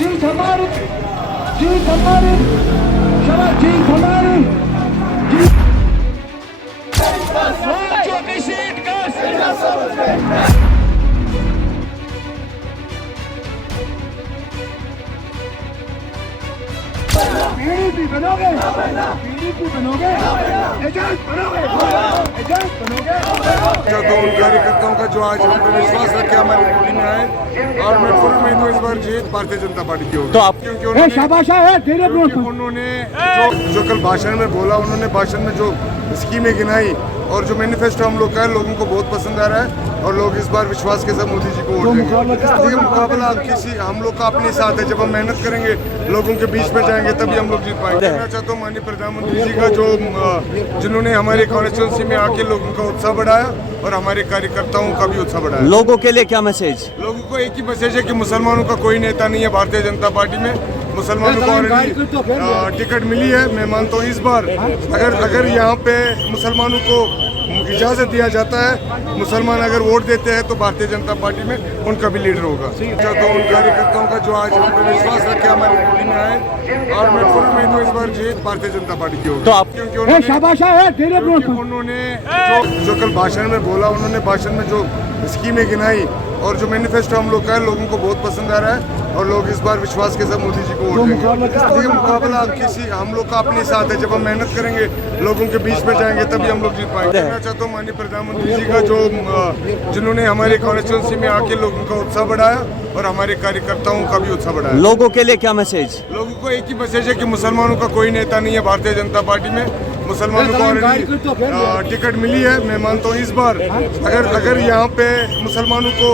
जीत हमारी, जीत हमारी, शाबाश, जीत हमारी, जीत। पीडीपी बनोगे, पीडीपी बनोगे, एजेंट बनोगे, एजेंट बनोगे। तो उन कार्यकर्ताओं का जो आज हम पे विश्वास रखे हमारी रैली में आए, और मैं पूर्ण उम्मीद हूँ इस बार जीत भारतीय जनता पार्टी की होगी। तो आप क्योंकि उन्होंने जो कल भाषण में बोला, उन्होंने भाषण में जो स्कीमें गिनाई और जो मैनिफेस्टो हम लोग का है, लोगों को बहुत पसंद आ रहा है और लोग इस बार विश्वास के साथ मोदी जी को वोट देंगे। देखिए, मुकाबला किसी हम लोग का अपने साथ है। जब हम मेहनत करेंगे, लोगों के बीच में जाएंगे, तभी हम लोग जीत पाएंगे। मैं चाहता हूँ माननीय प्रधानमंत्री जी का जिन्होंने हमारे कॉन्स्टिट्यूंसी में आके लोगों का उत्साह बढ़ाया और हमारे कार्यकर्ताओं का भी उत्साह बढ़ाया। लोगों के लिए क्या मैसेज? लोगों को एक ही मैसेज है कि मुसलमानों का कोई नेता नहीं है भारतीय जनता पार्टी में। मुसलमानों को ऑलरेडी टिकट मिली है। मैं मानता हूँ इस बार अगर यहाँ पे मुसलमानों को इजाजत दिया जाता है, मुसलमान अगर वोट देते हैं, तो भारतीय जनता पार्टी में उनका भी लीडर होगा। तो उन कार्यकर्ताओं का जो आज हम पे विश्वास रखे हमारी रैली में आए, और मैं पूर्ण उम्मीद हूँ इस बार जीत भारतीय जनता पार्टी की होगी। तो आप क्योंकि उन्होंने जो कल भाषण में बोला, उन्होंने भाषण में जो स्कीमें गिनाई और जो मैनिफेस्टो हम लोग का है, लोगों को बहुत पसंद आ रहा है और लोग इस बार विश्वास के साथ मोदी जी को वोट देंगे। देखिए, मुकाबला किसी हम लोग का अपने साथ है। जब हम मेहनत करेंगे, लोगों के बीच में जाएंगे, तभी हम लोग जीत पाएंगे। मैं चाहता हूँ माननीय प्रधानमंत्री जी का जिन्होंने हमारे कॉन्स्टिट्यूंसी में आके लोगों का उत्साह बढ़ाया और हमारे कार्यकर्ताओं का भी उत्साह बढ़ाया। लोगों के लिए क्या मैसेज? लोगों को एक ही मैसेज है कि मुसलमानों का कोई नेता नहीं है भारतीय जनता पार्टी में। मुसलमानों को ऑलरेडी टिकट मिली है। मैं मानता हूँ इस बार अगर यहाँ पे मुसलमानों को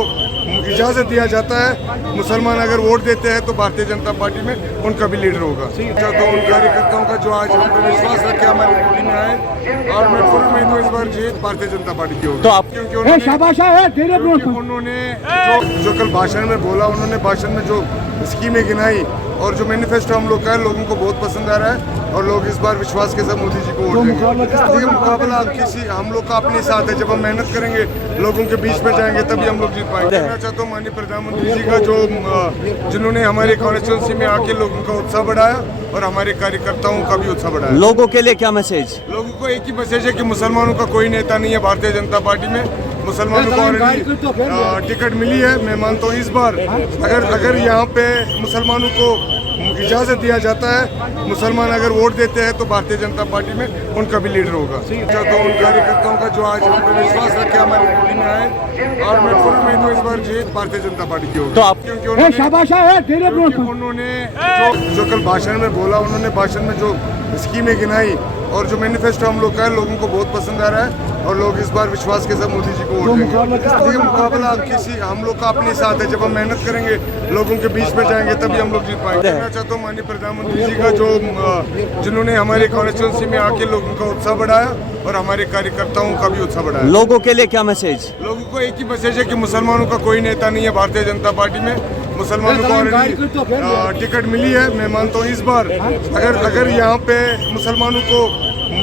इजाजत दिया जाता है, मुसलमान अगर वोट देते हैं, तो भारतीय जनता पार्टी में उनका भी लीडर होगा। तो उन कार्यकर्ताओं का जो आज हम पे विश्वास रखे हमारी रैली में आए, और मैं पूर्ण उम्मीद हूँ इस बार जीत भारतीय जनता पार्टी की होगी। तो आप क्योंकि उन्होंने जो कल भाषण में बोला, उन्होंने भाषण में जो स्कीमें गिनाई और जो मैनिफेस्टो हम लोग का है, लोगों को बहुत पसंद आ रहा है और लोग इस बार विश्वास के साथ मोदी जी को वोट देंगे। देखिए, मुकाबला किसी हम लोग का अपने साथ है। जब हम मेहनत करेंगे, लोगों के बीच में जाएंगे, तभी हम लोग जीत पाएंगे। मैं चाहता हूँ माननीय प्रधानमंत्री जी का जिन्होंने हमारे कॉन्स्टिट्यूंसी में आके लोगों का उत्साह बढ़ाया और हमारे कार्यकर्ताओं का भी उत्साह बढ़ाया। लोगों के लिए क्या मैसेज? लोगों को एक ही मैसेज है कि मुसलमानों का कोई नेता नहीं है भारतीय जनता पार्टी में। मुसलमानों को ऑलरेडी टिकट मिली है। मैं मानता हूँ इस बार अगर यहाँ पे मुसलमानों को इजाजत दिया जाता है, मुसलमान अगर वोट देते हैं, तो भारतीय जनता पार्टी में उनका भी लीडर होगा। तो उन कार्यकर्ताओं का जो आज हम पे विश्वास रखे हमारी रैली में आए, और मैं पूर्ण उम्मीद हूँ इस बार जीत भारतीय जनता पार्टी की होगी। तो आप क्योंकि उन्होंने जो कल भाषण में बोला, उन्होंने भाषण में जो स्कीमें गिनाई और जो मैनिफेस्टो हम लोग का है, लोगों को बहुत पसंद आ रहा है और लोग इस बार विश्वास के साथ मोदी जी को वोट देंगे। देखिए, मुकाबला किसी हम लोग का अपने साथ है। जब हम मेहनत करेंगे, लोगों के बीच में जाएंगे, तभी हम लोग जीत पाएंगे। मैं चाहता हूँ माननीय प्रधानमंत्री जी का जिन्होंने हमारे कॉन्स्टिट्यूंसी में आके लोगों का उत्साह बढ़ाया और हमारे कार्यकर्ताओं का भी उत्साह बढ़ाया। लोगों के लिए क्या मैसेज? लोगों को एक ही मैसेज है कि मुसलमानों का कोई नेता नहीं है भारतीय जनता पार्टी में। मुसलमानों को ऑलरेडी टिकट मिली है। मैं मानता हूँ इस बार अगर यहाँ पे मुसलमानों को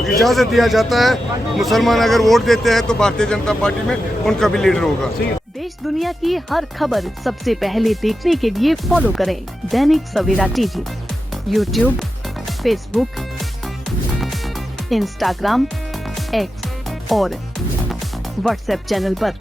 इजाजत दिया जाता है, मुसलमान अगर वोट देते हैं, तो भारतीय जनता पार्टी में उनका भी लीडर होगा। देश दुनिया की हर खबर सबसे पहले देखने के लिए फॉलो करें Dainik Savera TV, YouTube, Facebook, Instagram, X और व्हाट्सएप चैनल पर।